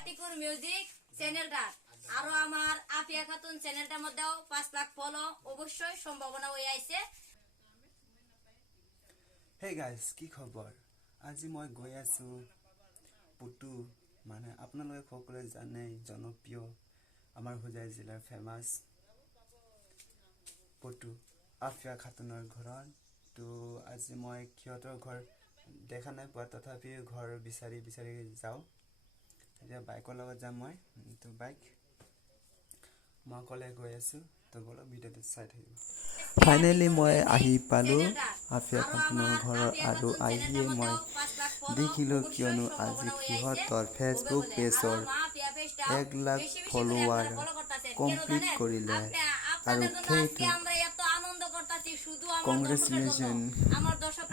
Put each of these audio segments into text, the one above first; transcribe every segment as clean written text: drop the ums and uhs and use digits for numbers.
Atikur music চ্যানেলটা আর আমার আফিয়া খাতুন চ্যানেলটার মধ্যেও 5 লাখ ফলো অবশ্যই সম্ভাবনা হয়ে আইছে। Hey guys, কি খবৰ? আজি মই গৈ আছো পুটু মানে আপোনালোকে সকলোৱে জানে জনপ্ৰিয় আমাৰ হোজাই জিলাৰ ফেমাস পুটু আফিয়া খাতুনৰ ঘৰত। তো আজি মই সিহঁতৰ ঘৰ দেখা নাই পোৱা, তথাপি ঘৰ বিচাৰি যাওঁ। এতিয়া বাইকৰ লগত যাম মই। তো বাইক মই অকলে গৈ আছো। তো বলক ভিডিঅ'টো চাই থাকিব। ফাইনেলি মই আহি পালোঁ আফিয়া খাতুনৰ ঘৰত আৰু আহিয়ে মই দেখিলোঁ কিয়নো আজি সিহঁতৰ ফেচবুক পেজৰ 1 লাখ ফলোৱাৰ কমপ্লিট কৰিলে আৰু সেইটো কংগ্ৰেচুলেশ্যন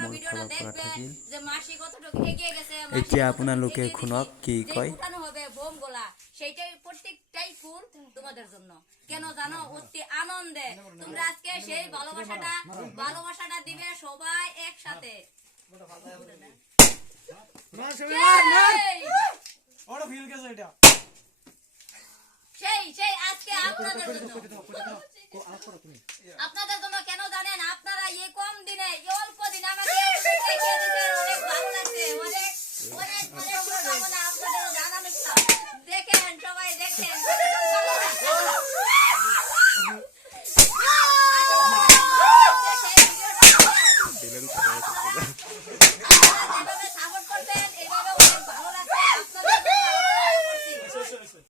মোৰ ফালৰ পৰা থাকিল। এতিয়া আপোনালোকে শুনক কি কয়। সেইটাই প্রত্যেকটাই ফুল তোমাদের জন্য, কেন জানো? অতি আনন্দে তোমরা আজকে সেই ভালোবাসাটা দিবে সবাই একসাথে। সেই আজকে আপনাদের জন্য কেন জানেন?